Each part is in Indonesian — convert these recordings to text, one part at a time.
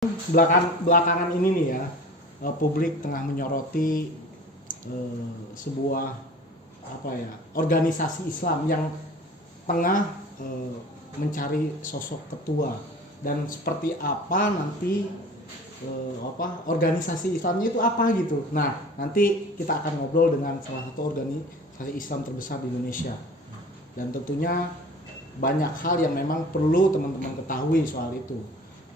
Belakangan ini nih ya, publik tengah menyoroti sebuah organisasi Islam yang tengah mencari sosok ketua, dan seperti apa nanti organisasi Islamnya itu apa gitu. Nah, nanti kita akan ngobrol dengan salah satu organisasi Islam terbesar di Indonesia, dan tentunya banyak hal yang memang perlu teman-teman ketahui soal itu.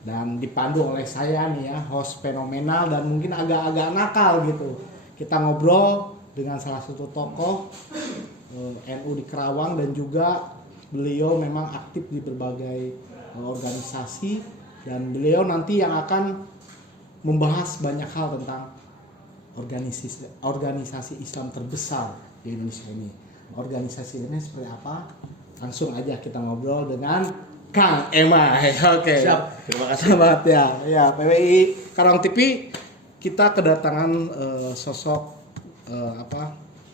Dan dipandu oleh saya nih ya, host fenomenal dan mungkin agak-agak nakal gitu. Kita ngobrol dengan salah satu tokoh NU di Kerawang, dan juga beliau memang aktif di berbagai organisasi, dan beliau nanti yang akan membahas banyak hal tentang organisasi Islam terbesar di Indonesia ini. Organisasi ini seperti apa? Langsung aja kita ngobrol dengan Kang Emai. Oke. Siap. Terima kasih. Selamat ya. Ya, PWI Karawang TV, kita kedatangan sosok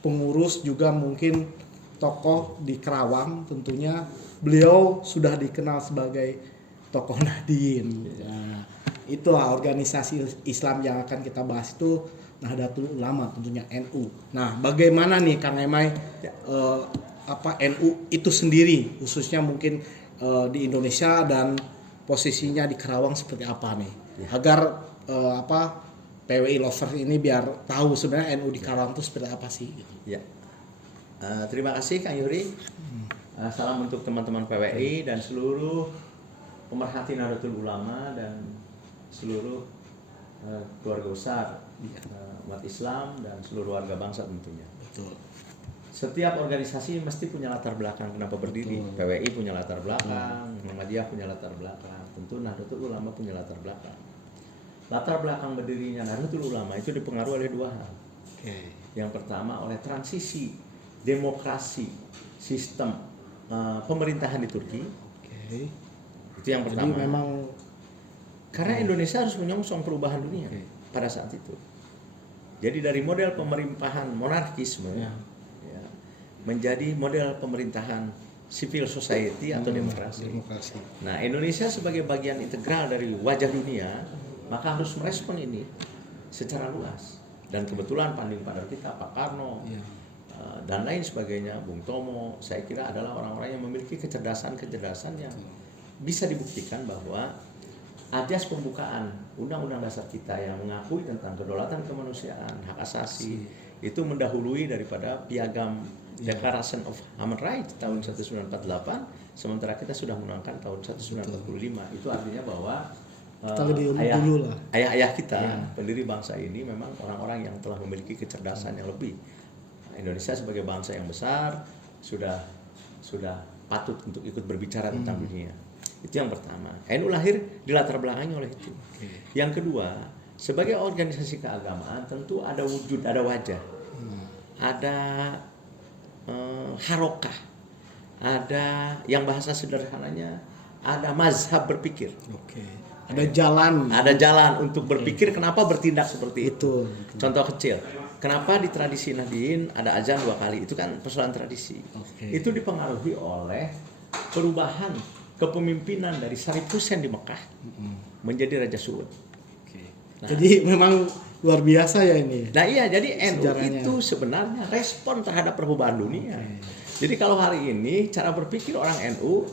pengurus, juga mungkin tokoh di Kerawang. Tentunya beliau sudah dikenal sebagai tokoh Nahdien. Ya, itulah organisasi Islam yang akan kita bahas itu, Nahdlatul Ulama, tentunya NU. Nah, bagaimana nih Kang Emai NU itu sendiri, khususnya mungkin di Indonesia, dan posisinya di Kerawang seperti apa nih, agar PWI lovers ini biar tahu sebenarnya NU di Kerawang itu seperti apa sih gitu. Ya. Terima kasih Kang Yuri. Salam untuk teman-teman PWI dan seluruh pemerhati Nahdlatul Ulama dan seluruh keluarga besar umat Islam dan seluruh warga bangsa tentunya. Betul. Setiap organisasi mesti punya latar belakang kenapa berdiri. Betul. PWI punya latar belakang, Muhammadiyah punya latar belakang, tentu Nahdlatul Ulama punya latar belakang. Latar belakang berdirinya Nahdlatul Ulama itu dipengaruhi oleh dua hal. Okay. Yang pertama oleh transisi demokrasi sistem pemerintahan di Turki. Okay. Itu yang pertama. Jadi memang karena Indonesia harus menyongsong perubahan dunia pada saat itu. Jadi dari model pemerintahan monarkisme menjadi model pemerintahan civil society atau demokrasi. Nah, Indonesia sebagai bagian integral dari wajah dunia, maka harus merespon ini secara luas. Dan kebetulan panding pada kita, Pak Karno, dan lain sebagainya, Bung Tomo, saya kira adalah orang-orang yang memiliki kecerdasan yang bisa dibuktikan bahwa ajas pembukaan Undang-Undang Dasar kita yang mengakui tentang kedaulatan kemanusiaan, hak asasi, itu mendahului daripada piagam Declaration of Human Rights tahun 1948, sementara kita sudah menangkan tahun 1945. Itu artinya bahwa ayah-ayah kita, pendiri bangsa ini memang orang-orang yang telah memiliki kecerdasan yang lebih. Indonesia sebagai bangsa yang besar sudah patut untuk ikut berbicara tentang dunia. Itu yang pertama. NU lahir di latar belakangi oleh itu. Yang kedua, sebagai organisasi keagamaan tentu ada wujud, ada wajah, ada harokah, ada yang bahasa sederhananya ada mazhab berpikir. Ada jalan untuk berpikir. Kenapa bertindak seperti itu? Contoh kecil, kenapa di tradisi Nahdien ada azan 2 kali? Itu kan persoalan tradisi. Itu dipengaruhi oleh perubahan kepemimpinan dari Syarif Hussein di Mekah menjadi Raja Saud. Nah, jadi memang luar biasa ya ini. Nah iya, jadi NU itu sebenarnya respon terhadap perubahan dunia. Jadi kalau hari ini cara berpikir orang NU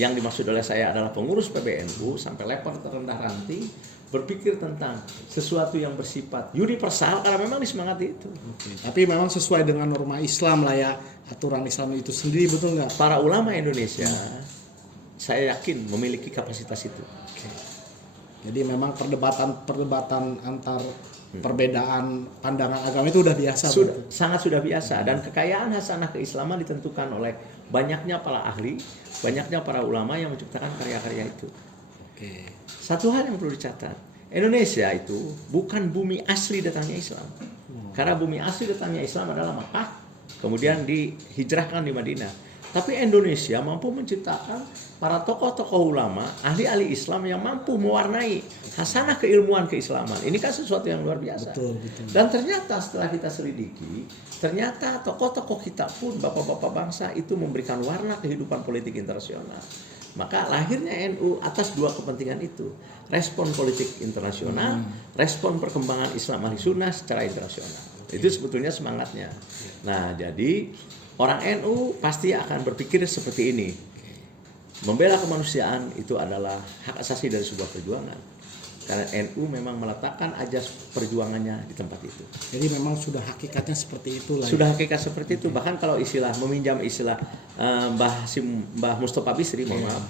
yang dimaksud oleh saya adalah pengurus PBNU sampai level terendah ranting berpikir tentang sesuatu yang bersifat universal karena memang disemangati itu. Tapi memang sesuai dengan norma Islam lah ya, aturan Islam itu sendiri, betul nggak? Para ulama Indonesia saya yakin memiliki kapasitas itu. Jadi memang perdebatan antar perbedaan pandangan agama itu udah biasa. Sangat sudah biasa, dan kekayaan hasanah keislaman ditentukan oleh banyaknya para ahli, banyaknya para ulama yang menciptakan karya-karya itu. Satu hal yang perlu dicatat, Indonesia itu bukan bumi asli datangnya Islam. Karena bumi asli datangnya Islam adalah Makkah, kemudian dihijrahkan di Madinah. Tapi Indonesia mampu menciptakan para tokoh-tokoh ulama, ahli-ahli Islam yang mampu mewarnai hasanah keilmuan keislaman. Ini kan sesuatu yang luar biasa. Betul. Dan ternyata setelah kita selidiki, ternyata tokoh-tokoh kita pun, bapak-bapak bangsa itu memberikan warna kehidupan politik internasional. Maka lahirnya NU atas dua kepentingan itu. Respon politik internasional, respon perkembangan Islam ahli sunnah secara internasional. Itu sebetulnya semangatnya. Nah, jadi orang NU pasti akan berpikir seperti ini. Membela kemanusiaan itu adalah hak asasi dari sebuah perjuangan. Karena NU memang meletakkan ajas perjuangannya di tempat itu. Jadi memang sudah hakikatnya seperti itu lah. Sudah hakikat seperti itu. Bahkan kalau meminjam istilah Mbah Mustofa Bisri, mohon maaf,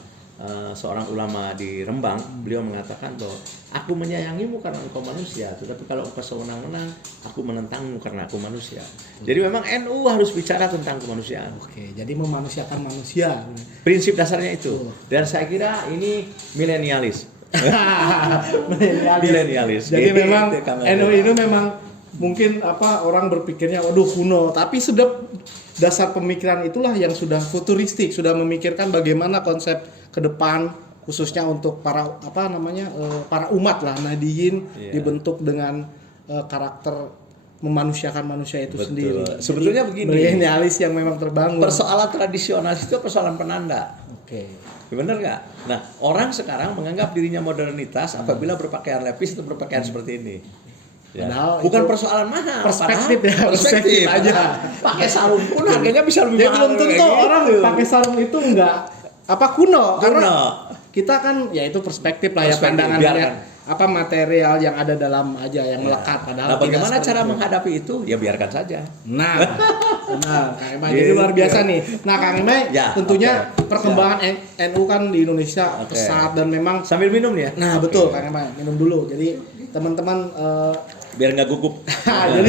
seorang ulama di Rembang, beliau mengatakan bahwa aku menyayangimu karena engkau manusia, tetapi kalau engkau sewenang-wenang, aku menentangmu karena aku manusia. Jadi memang NU harus bicara tentang kemanusiaan. Oke, jadi memanusiakan manusia. Prinsip dasarnya itu. Dan saya kira ini milenialis. Milenialis. Jadi Gitu, memang Kang NU Ade. itu memang mungkin orang berpikirnya waduh kuno, tapi sudah dasar pemikiran itulah yang sudah futuristik, sudah memikirkan bagaimana konsep ke depan khususnya untuk para para umat lah Nahdiyin dibentuk dengan karakter memanusiakan manusia itu Betul. sendiri. Sebetulnya Jadi, begini. milenialis yang memang terbangun. Persoalan tradisionalis itu persoalan penanda. Oke. Benar nggak? Nah, orang sekarang menganggap dirinya modernitas apabila berpakaian lepis atau berpakaian seperti ini. Ya. Padahal Bukan itu persoalan mahal, perspektif padahal ya, perspektif aja. Pakai sarung pun harganya bisa lebih Ya mahal. belum tentu kayak orang gitu. pakai sarung itu enggak kuno. Karena Kuno. kita kan ya itu perspektif lah ya, Perspektif, pandangan biarkan. lihat material yang ada dalam aja yang melekat, padahal Nah, tidak bagaimana seperti cara itu. menghadapi itu? Ya biarkan saja. Nah, Kang Imai jadi luar biasa nih. Nah, Kang Imai Ya, tentunya oke. perkembangan NU kan di Indonesia Oke. pesat dan memang Sambil minum ya. nah Oke. betul Kang Imai, minum dulu. Jadi teman-teman Biar nggak gugup. jadi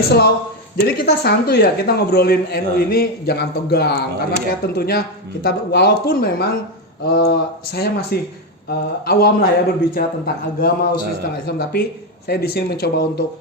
jadi kita santuy ya, kita ngobrolin NU ini jangan tegang karena iya. kayak tentunya kita walaupun memang saya masih awam lah ya berbicara tentang agama khusus tentang Islam, tapi saya di sini mencoba untuk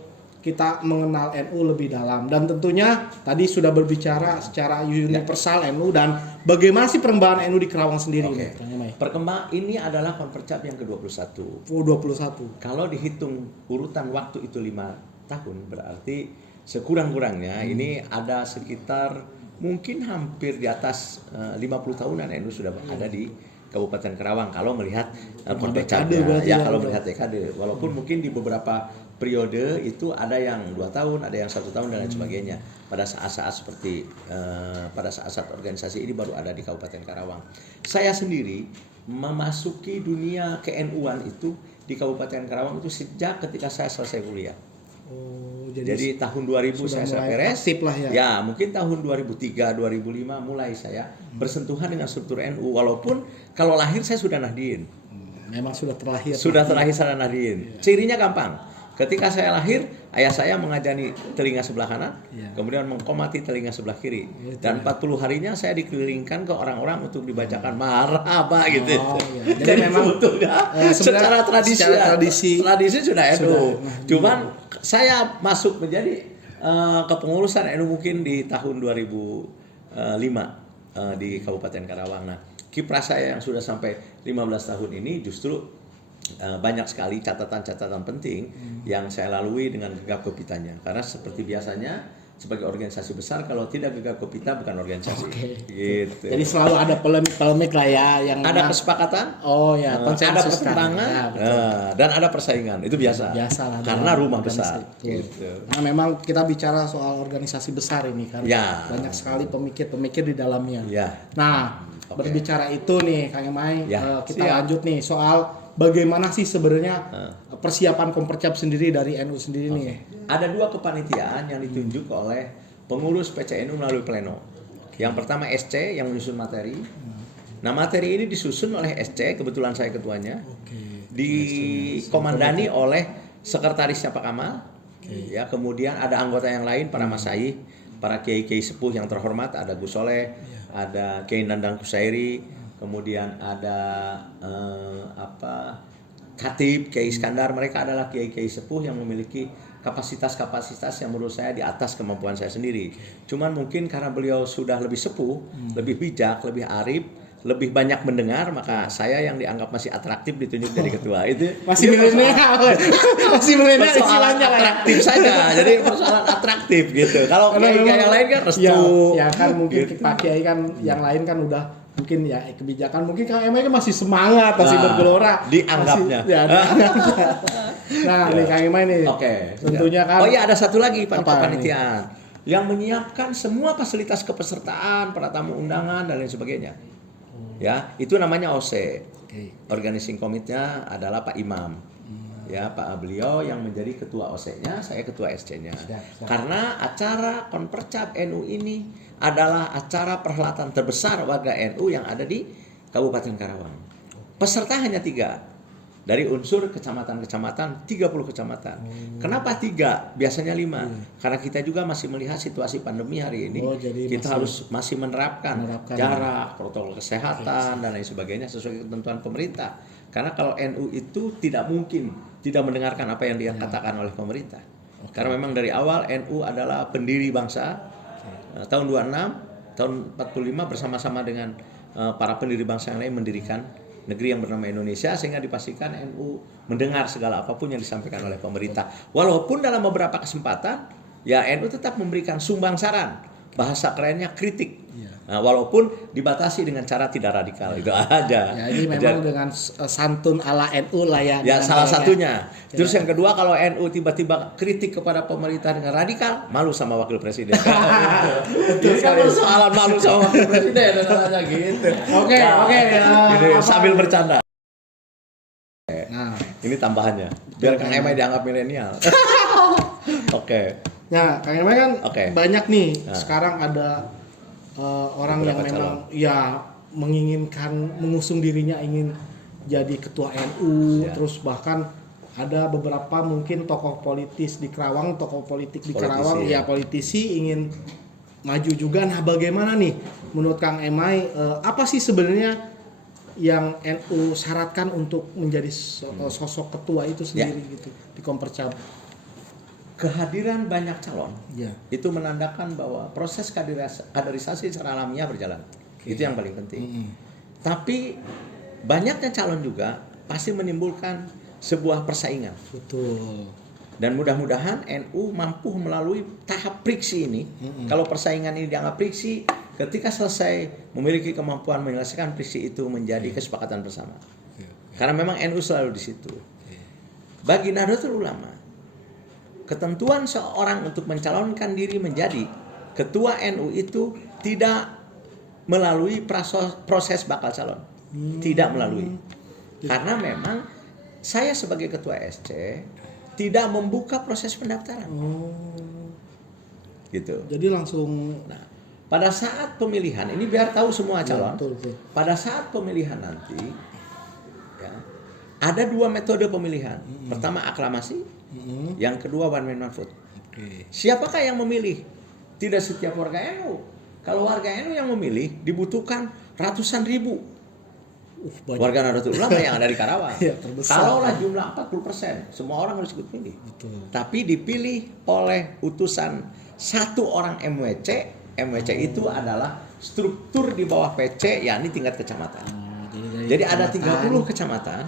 kita mengenal NU lebih dalam dan tentunya tadi sudah berbicara secara universal NU dan bagaimana sih perkembangan NU di Kerawang sendiri Oke. nih, Kang Imai? Perkembangan ini adalah Konpercap yang ke-21. Oh, 21. Kalau dihitung urutan waktu itu 5 tahun, berarti sekurang-kurangnya ini ada sekitar mungkin hampir di atas 50 tahunan NU sudah ada di Kabupaten Kerawang kalau melihat dekade Konpercapnya. berarti Ya ya, kalau betul. melihat dekade, walaupun mungkin di beberapa periode itu ada yang 2 tahun, ada yang 1 tahun dan lain sebagainya. Pada saat-saat seperti pada saat-saat organisasi ini baru ada di Kabupaten Karawang. Saya sendiri memasuki dunia ke-NU-an itu di Kabupaten Karawang itu sejak ketika saya selesai kuliah. Oh, Jadi tahun 2000 sudah saya mulai beres. aktif lah ya. Ya, mungkin tahun 2003, 2005 mulai saya bersentuhan dengan struktur NU. Walaupun kalau lahir saya sudah Nahdien. Memang sudah terlahir. Sudah terlahir sana Nahdien. Cirinya gampang. Ketika saya lahir, ayah saya mengajani telinga sebelah kanan, Iya. kemudian mengkomati telinga sebelah kiri. Gitu, Dan 40 harinya saya dikelilingkan ke orang-orang untuk dibacakan marhaba gitu. Oh, iya. Jadi Jadi memang, sebetulnya sebenarnya secara tradisi, secara tradisi sudah NU. sudah. Cuman saya masuk menjadi kepengurusan NU mungkin di tahun 2005 di Kabupaten Karawang. Nah, kiprah saya yang sudah sampai 15 tahun ini justru banyak sekali catatan-catatan penting yang saya lalui dengan gegap gempitanya. Karena seperti biasanya sebagai organisasi besar kalau tidak gegap gempita bukan organisasi. Oke. Gitu. Jadi selalu ada polemik lah ya yang Ada kesepakatan, oh ya ada konsensus pertentangan, Ya, betul. dan ada persaingan. Itu biasa. Biasa lah Karena dalam rumah organisasi. besar. Betul. Gitu. Nah, memang kita bicara soal organisasi besar ini kan. Ya. Banyak sekali pemikir-pemikir di dalamnya. Ya. Nah, Oke. berbicara itu nih Kang Imai, Ya. kita Siap. lanjut nih soal bagaimana sih sebenarnya persiapan Kompercap sendiri dari NU sendiri nih. Ada 2 kepanitiaan yang ditunjuk oleh pengurus PCNU melalui pleno. Yang pertama SC yang menyusun materi. Nah, materi ini disusun oleh SC, kebetulan saya ketuanya. Oke. Dikomandani oleh sekretarisnya Pak Kamal. Ya, kemudian ada anggota yang lain, para masai, para kiai-kiai sepuh yang terhormat, ada Gus Soleh, ada Kiai Nandang Kusairi, kemudian ada Khatib, Kiai Iskandar. Mereka adalah kiai-kiai sepuh yang memiliki kapasitas-kapasitas yang menurut saya di atas kemampuan saya sendiri. Cuman mungkin karena beliau sudah lebih sepuh, lebih bijak, lebih arif, lebih banyak mendengar, maka saya yang dianggap masih atraktif ditunjuk jadi ketua. Itu Masih milenial. Masih milenial persoalan istilahnya lah ya. atraktif saja. Jadi persoalan atraktif gitu. Kalau Karena kiai memang- yang lain kan restu. Ya kan mungkin Gitu. Pak Kiai kan yang lain kan udah mungkin ya kebijakan mungkin Kang Emai kan masih semangat, masih bergelora. Dianggapnya. Masih, ya, dianggapnya. Nah, nih Kang Emai nih. Oke. Tentunya kan. Oh iya, ada satu lagi Apa kepanitiaan yang menyiapkan semua fasilitas kepesertaan, para tamu undangan dan lain sebagainya. Ya, itu namanya OC. Organizing Committee-nya adalah Pak Imam. Ya, Pak beliau yang menjadi ketua OC-nya, saya ketua SC-nya. Karena acara Konpercap NU ini adalah acara perhelatan terbesar warga NU yang ada di Kabupaten Karawang. Peserta hanya 3. Dari unsur kecamatan-kecamatan, 30 kecamatan. Kenapa 3? Biasanya 5. Karena kita juga masih melihat situasi pandemi hari ini. Jadi kita masih menerapkan jarak, protokol kesehatan, dan lain sebagainya sesuai ketentuan pemerintah. Karena kalau NU itu tidak mungkin tidak mendengarkan apa yang dia katakan oleh pemerintah. Karena memang dari awal NU adalah pendiri bangsa. Tahun 26, tahun 45 bersama-sama dengan para pendiri bangsa yang lain mendirikan negeri yang bernama Indonesia, sehingga dipastikan NU mendengar segala apapun yang disampaikan oleh pemerintah. Walaupun dalam beberapa kesempatan ya NU tetap memberikan sumbang saran, bahasa kerennya kritik. Nah, walaupun dibatasi dengan cara tidak radikal, itu aja. Ya, ini memang dengan santun ala NU lah ya. Ya, salah satunya. Terus yang kedua, kalau NU tiba-tiba kritik kepada pemerintah dengan radikal, malu sama wakil presiden. Jadi kan persoalan malu sama wakil presiden dan aja gitu. Oke. Sambil bercanda. Nah, ini tambahannya. Biar Kang Emai dianggap milenial. Oke. Ya, Kang Emai kan banyak nih. Sekarang ada orang yang memang menginginkan mengusung dirinya ingin jadi ketua NU, terus bahkan ada beberapa mungkin tokoh politis di Karawang, Karawang politisi ingin maju juga. Nah, bagaimana nih menurut Kang Emai, apa sih sebenarnya yang NU syaratkan untuk menjadi sosok ketua itu sendiri gitu di Konpercap? Kehadiran banyak calon itu menandakan bahwa proses kaderisasi secara alamiah berjalan. Itu yang paling penting. Tapi banyaknya calon juga pasti menimbulkan sebuah persaingan. Betul. Dan mudah-mudahan NU mampu melalui tahap friksi ini. Kalau persaingan ini dianggap friksi, ketika selesai memiliki kemampuan menyelesaikan friksi itu menjadi kesepakatan bersama. Karena memang NU selalu di situ. Bagi Nahdlatul Ulama, ketentuan seorang untuk mencalonkan diri menjadi ketua NU itu tidak melalui proses bakal calon. Tidak melalui. Karena memang saya sebagai ketua SC tidak membuka proses pendaftaran. Gitu. Jadi langsung pada saat pemilihan, ini biar tahu semua calon. Pada saat pemilihan nanti ada 2 metode pemilihan. Pertama aklamasi. Yang kedua one man one vote. Siapakah yang memilih? Tidak setiap warga NU. Kalau warga NU yang memilih dibutuhkan ratusan ribu warga Nahdlatul Ulama yang ada di Karawang. Kalaulah jumlah 40%, semua orang harus ikut pilih. Tapi dipilih oleh utusan 1 orang MWC. MWC itu adalah struktur di bawah PC, yakni tingkat kecamatan. Jadi ada 30 kecamatan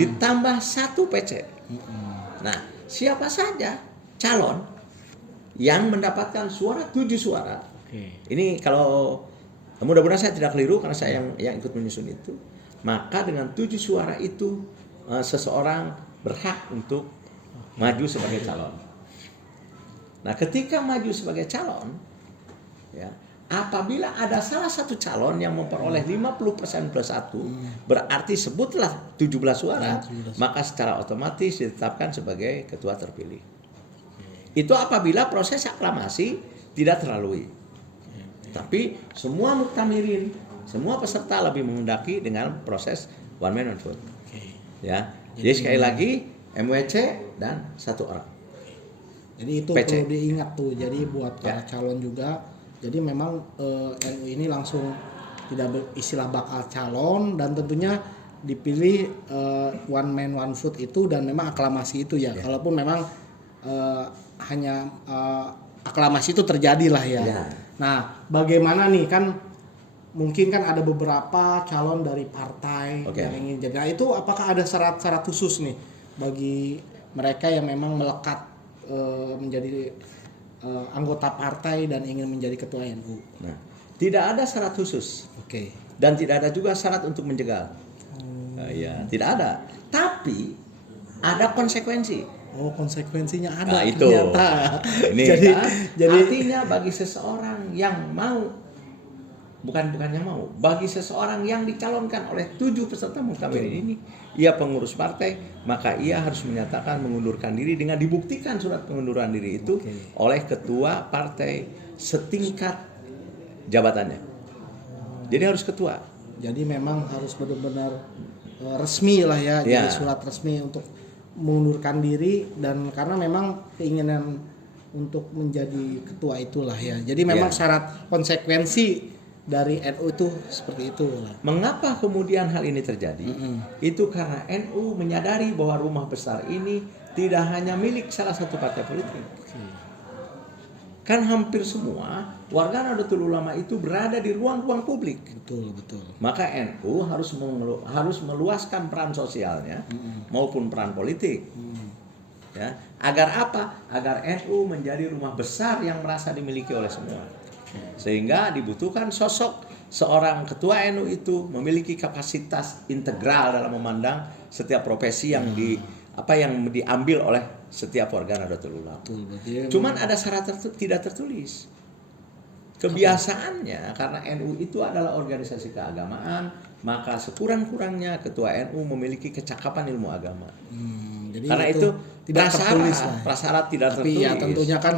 ditambah 1 PC. Nah, siapa saja calon yang mendapatkan 7 suara. Ini kalau mudah-mudahan saya tidak keliru karena saya yang ikut menyusun itu. Maka dengan 7 suara itu seseorang berhak untuk maju sebagai calon. Nah, ketika maju sebagai calon, apabila ada salah satu calon yang memperoleh 50% plus 1, berarti sebutlah 17 suara, maka secara otomatis ditetapkan sebagai ketua terpilih. Itu apabila proses aklamasi tidak terlalui. Tapi semua muktamirin, semua peserta lebih menghendaki dengan proses one man one vote. Jadi sekali lagi MWC dan 1 orang. Jadi itu PC. perlu diingat tuh. Jadi buat para calon juga. Jadi memang NU ini langsung tidak istilah bakal calon dan tentunya dipilih one man one vote itu dan memang aklamasi itu ya. Kalaupun memang hanya aklamasi itu terjadi lah ya. Nah, bagaimana nih kan mungkin kan ada beberapa calon dari partai yang ingin jadi. Nah, itu apakah ada syarat-syarat khusus nih bagi mereka yang memang melekat menjadi anggota partai dan ingin menjadi ketua NU? Nah, tidak ada syarat khusus. dan tidak ada juga syarat untuk menjegal. Ya, tidak ada. Tapi ada konsekuensi. Oh, konsekuensinya ada Nah, itu. ternyata. Ini jadi kan, jadi artinya bagi seseorang yang mau, bukan yang mau, bagi seseorang yang dicalonkan oleh 7 peserta muktamar ini, ia pengurus partai, maka ia harus menyatakan mengundurkan diri dengan dibuktikan surat pengunduran diri itu oleh ketua partai setingkat jabatannya. Jadi harus ketua. jadi memang harus benar-benar resmi lah ya, jadi surat resmi untuk mengundurkan diri, dan karena memang keinginan untuk menjadi ketua itulah ya. Jadi memang syarat konsekuensi dari NU itu seperti itu lah. Mengapa kemudian hal ini terjadi? Itu karena NU menyadari bahwa rumah besar ini tidak hanya milik salah satu partai politik. Kan hampir semua warga Nahdlatul Ulama itu berada di ruang-ruang publik. Betul. Maka NU harus meluaskan peran sosialnya maupun peran politik. Ya, agar apa? Agar NU menjadi rumah besar yang merasa dimiliki oleh semua. Sehingga dibutuhkan sosok seorang ketua NU itu memiliki kapasitas integral dalam memandang setiap profesi yang yang diambil oleh setiap warga Nahdlatul Ulama. Cuman ada syarat tidak tertulis. Kebiasaannya karena NU itu adalah organisasi keagamaan, maka sekurang-kurangnya ketua NU memiliki kecakapan ilmu agama. Jadi Karena itu tidak tertulis lah. prasyarat tidak Tapi tertulis. ya tentunya kan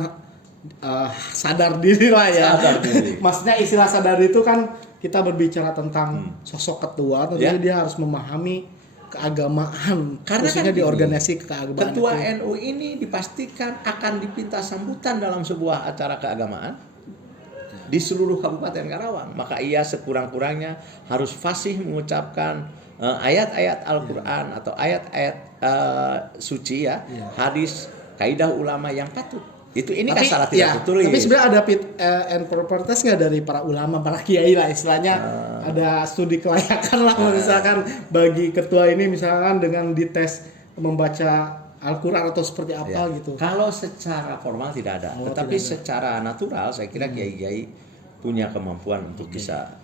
sadar diri lah ya. Sadar diri. Maksudnya istilah sadar itu kan kita berbicara tentang sosok ketua, tentunya dia harus memahami keagamaan, Karena khususnya kan di gini, organisasi keagamaan. Ketua itu. NU ini dipastikan akan dipinta sambutan dalam sebuah acara keagamaan di seluruh Kabupaten Karawang. Maka ia sekurang-kurangnya harus fasih mengucapkan ayat-ayat Al-Quran atau ayat-ayat suci hadis, kaidah ulama yang patut. Ini kan salah tidak tertulis. Tapi sebenarnya ada fit and proper test nggak dari para ulama, para kiai lah istilahnya, ada studi kelayakan lah misalkan bagi ketua ini misalkan dengan dites membaca Al-Quran atau seperti apa gitu. Kalau secara formal tidak ada, tetapi secara natural saya kira kiai-kiai punya kemampuan untuk bisa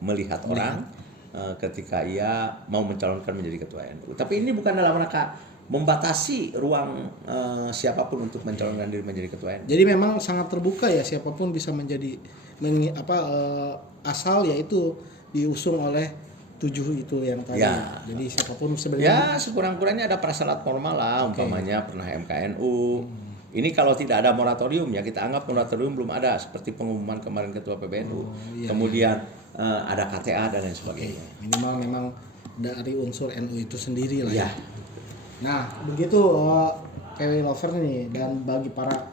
melihat orang ketika ia mau mencalonkan menjadi ketua NU. Tapi ini bukan dalam rangka membatasi ruang siapapun untuk mencalonkan diri menjadi ketua NU. Jadi memang sangat terbuka ya, siapapun bisa menjadi asal yaitu diusung oleh 7 itu yang tadi. Ya. Jadi siapapun sebenarnya. Ya sekurang-kurangnya ada prasyarat formal lah, umpamanya pernah MKNU. Ini kalau tidak ada moratorium ya kita anggap moratorium belum ada, seperti pengumuman kemarin ketua PBNU. Kemudian ada KTA dan lain sebagainya. Minimal memang dari unsur NU itu sendiri lah Ya. Nah begitu PW Lover nih, dan bagi para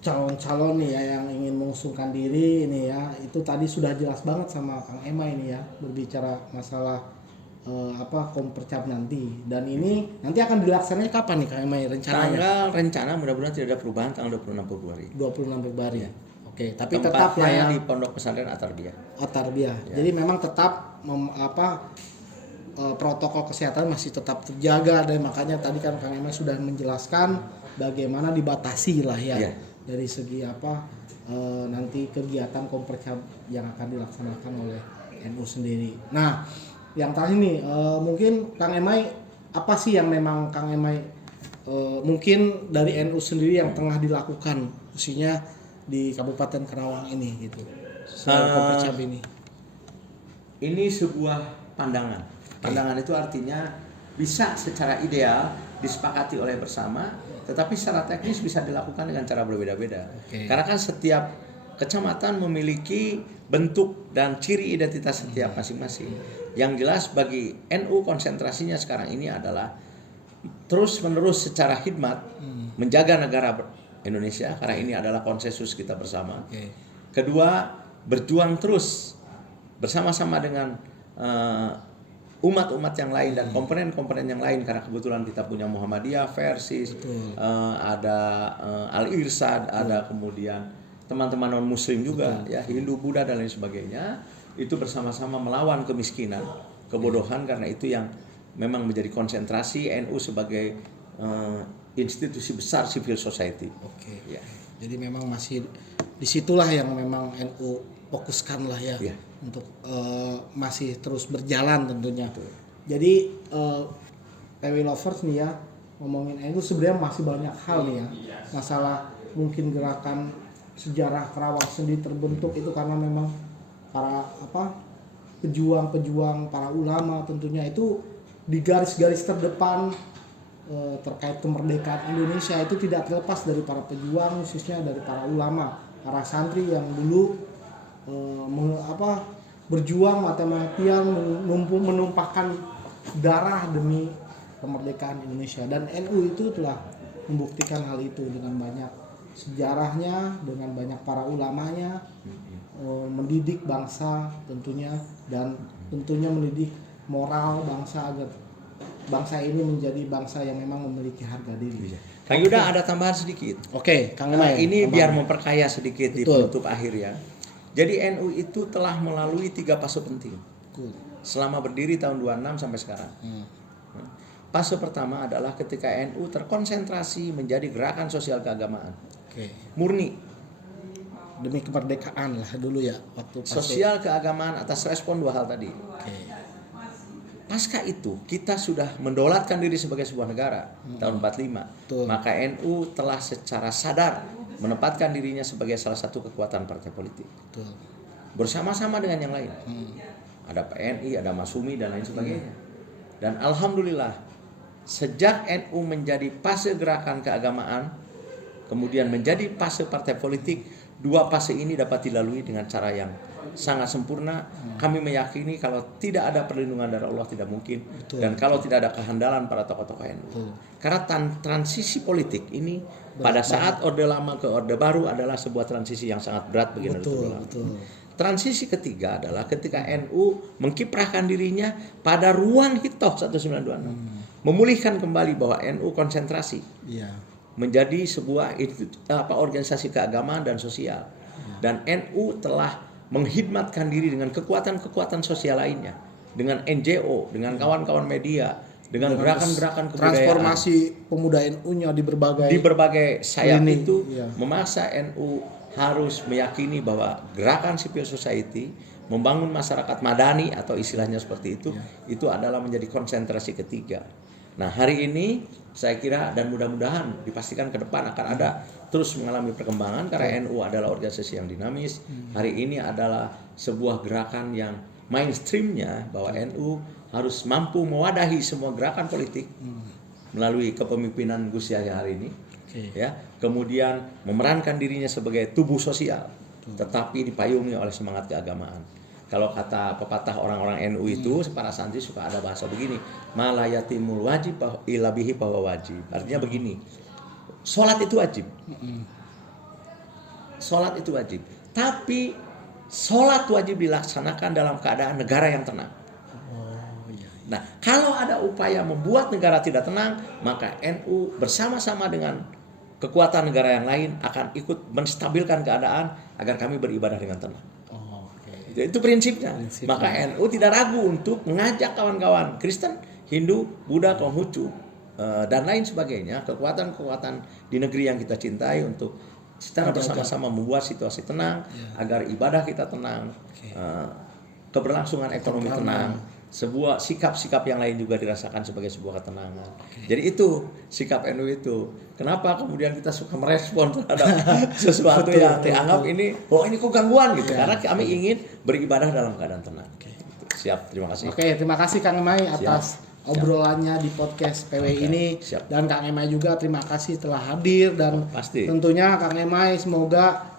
calon-calon nih ya yang ingin mengusungkan diri ini ya, itu tadi sudah jelas banget sama Kang Ema ini ya, berbicara masalah Kompercap nanti, dan ini nanti akan dilaksanakan kapan nih Kang Ema rencananya? Rencana mudah-mudahan tidak ada perubahan tanggal 26 Februari. 26 Februari. Ya. Oke, tapi tetap lah ya di Pondok Pesantren Atarbiyah. Ya. Jadi memang tetap protokol kesehatan masih tetap terjaga, dan makanya tadi kan Kang Ema sudah menjelaskan bagaimana dibatasi lah ya. Dari segi nanti kegiatan Kompercap yang akan dilaksanakan oleh NU sendiri. Nah, yang terakhir nih mungkin Kang Emai, apa sih yang memang Kang Emai mungkin dari NU sendiri yang tengah dilakukan khususnya di Kabupaten Karawang ini gitu, Kompercap ini? Ini sebuah pandangan. Pandangan itu artinya bisa secara ideal disepakati oleh bersama, tetapi secara teknis bisa dilakukan dengan cara berbeda-beda. Karena kan setiap kecamatan memiliki bentuk dan ciri identitas setiap masing-masing. Yang jelas bagi NU konsentrasinya sekarang ini adalah terus-menerus secara khidmat menjaga negara Indonesia, karena ini adalah konsensus kita bersama. Kedua, berjuang terus bersama-sama dengan umat-umat yang lain dan komponen-komponen yang lain, karena kebetulan kita punya Muhammadiyah versis, ada Al-Irsyad, ada kemudian teman-teman non-muslim juga, ya Hindu, Buddha dan lain sebagainya, itu bersama-sama melawan kemiskinan, kebodohan, karena itu yang memang menjadi konsentrasi NU sebagai institusi besar civil society. Jadi memang masih disitulah yang memang NU fokuskan lah ya, Iya. untuk masih terus berjalan tentunya. Betul. Jadi PW Lovers nih ya, ngomongin NU sebenarnya masih banyak hal nih ya. Masalah mungkin gerakan sejarah Kerawang sendiri terbentuk itu karena memang para pejuang-pejuang, para ulama tentunya itu di garis-garis terdepan terkait kemerdekaan Indonesia itu tidak terlepas dari para pejuang, khususnya dari para ulama, para santri yang dulu berjuang mati-matian menumpahkan darah demi kemerdekaan Indonesia, dan NU itu telah membuktikan hal itu dengan banyak sejarahnya, dengan banyak para ulamanya, mendidik bangsa tentunya, dan tentunya mendidik moral bangsa agar bangsa ini menjadi bangsa yang memang memiliki harga diri. Kang Yuda ada tambahan sedikit. Oke, Kang Emai. Ini biar memperkaya sedikit di Betul. penutup akhir ya. Jadi NU itu telah melalui 3 fase penting Betul. selama berdiri tahun 26 sampai sekarang. Fase pertama adalah ketika NU terkonsentrasi menjadi gerakan sosial keagamaan. Oke. Murni Demi kemerdekaan lah dulu ya, waktu pas sosial keagamaan atas respon 2 hal tadi. Oke. Pasca itu kita sudah mendolatkan diri sebagai sebuah negara tahun 45. Betul. Maka NU telah secara sadar menempatkan dirinya sebagai salah satu kekuatan partai politik. Betul. Bersama-sama dengan yang lain. Ada PNI, ada Masumi dan lain sebagainya. Dan alhamdulillah sejak NU menjadi fase gerakan keagamaan, kemudian menjadi fase partai politik, 2 fase ini dapat dilalui dengan cara yang sangat sempurna. Kami meyakini kalau tidak ada perlindungan dari Allah tidak mungkin. Betul. Dan kalau tidak ada kehandalan para tokoh-tokoh NU. Betul. Karena transisi politik ini pada saat Orde Lama ke Orde Baru adalah sebuah transisi yang sangat berat bagi Nahdlatul Ulama. Betul. Transisi ketiga adalah ketika NU mengkiprahkan dirinya pada ruang hitoh 1926. Memulihkan kembali bahwa NU konsentrasi. Iya. Menjadi sebuah organisasi keagamaan dan sosial. Dan NU telah menghidmatkan diri dengan kekuatan-kekuatan sosial lainnya, dengan NGO, dengan kawan-kawan media, dengan gerakan-gerakan kebudayaan. Transformasi pemuda NU-nya di berbagai sayap lini. itu Iya. memaksa NU harus meyakini bahwa gerakan civil society, membangun masyarakat madani atau istilahnya seperti itu adalah menjadi konsentrasi ketiga. Nah, hari ini saya kira dan mudah-mudahan dipastikan ke depan akan ada terus mengalami perkembangan karena NU adalah organisasi yang dinamis. Hari ini adalah sebuah gerakan yang mainstreamnya bahwa NU harus mampu mewadahi semua gerakan politik melalui kepemimpinan Gus Yahya hari ini. Ya, kemudian memerankan dirinya sebagai tubuh sosial, tetapi dipayungi oleh semangat keagamaan. Kalau kata pepatah orang-orang NU itu, para santri suka ada bahasa begini, malayatimul wajib illa bihi bahwa wajib. Artinya begini, sholat itu wajib. Sholat itu wajib. Tapi sholat wajib dilaksanakan dalam keadaan negara yang tenang. Nah, kalau ada upaya membuat negara tidak tenang, maka NU bersama-sama dengan kekuatan negara yang lain akan ikut menstabilkan keadaan agar kami beribadah dengan tenang. Itu prinsipnya. Maka NU tidak ragu untuk mengajak kawan-kawan Kristen, Hindu, Buddha, Konghucu, dan lain sebagainya, kekuatan-kekuatan di negeri yang kita cintai untuk secara bersama-sama membuat situasi tenang, agar ibadah kita tenang, keberlangsungan ekonomi tenang, sebuah sikap-sikap yang lain juga dirasakan sebagai sebuah ketenangan. Jadi itu sikap NU itu. Kenapa kemudian kita suka merespon terhadap sesuatu yang dianggap ini, oh ini kok gangguan gitu. Karena kami ingin beribadah dalam keadaan tenang. Siap, terima kasih. Oke, terima kasih Kang Emai atas obrolannya di podcast PW ini. Dan Kang Emai juga terima kasih telah hadir, dan tentunya Kang Emai semoga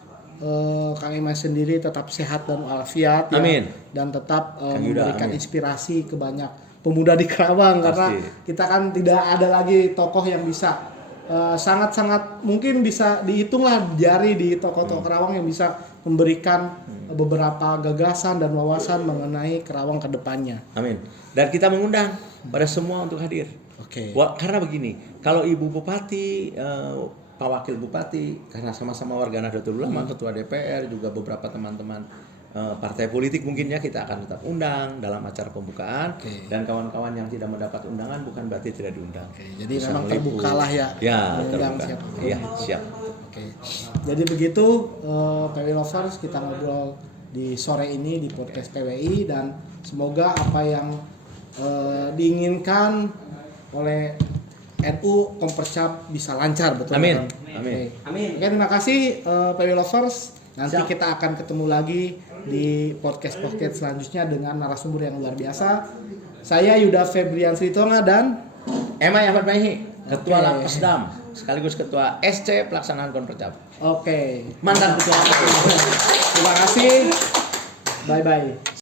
Kang Emai sendiri tetap sehat dan walafiat ya, dan tetap memberikan inspirasi ke banyak pemuda di Kerawang. Karena kita kan tidak ada lagi tokoh yang bisa sangat-sangat mungkin bisa dihitung lah jari di tokoh-tokoh Kerawang yang bisa memberikan beberapa gagasan dan wawasan mengenai Kerawang ke depannya. Amin. Dan kita mengundang pada semua untuk hadir. Karena begini, kalau Ibu Bupati, Pak Wakil Bupati, karena sama-sama warga Nahdlatul Ulama, Ketua DPR, juga beberapa teman-teman partai politik mungkinnya kita akan tetap undang dalam acara pembukaan. Dan kawan-kawan yang tidak mendapat undangan bukan berarti tidak diundang. Jadi memang terbukalah ya. Ya, terbuka. Iya, siap. Jadi begitu PWI Lovers, kita ngobrol di sore ini di podcast PWI, dan semoga apa yang diinginkan oleh NU Komperscap bisa lancar, betul. Amin. Kan? Amin. Amin. Oke, terima kasih PWI Lovers. Nanti Siap. kita akan ketemu lagi di podcast selanjutnya dengan narasumber yang luar biasa. Saya Yuda Febrian Sritonga dan Emma Ahmad Maihi, Ketua Oke. Lapesdam, sekaligus Ketua SC Pelaksanaan Komperscap. oke. Mantan Ketua. Terima kasih. Bye bye.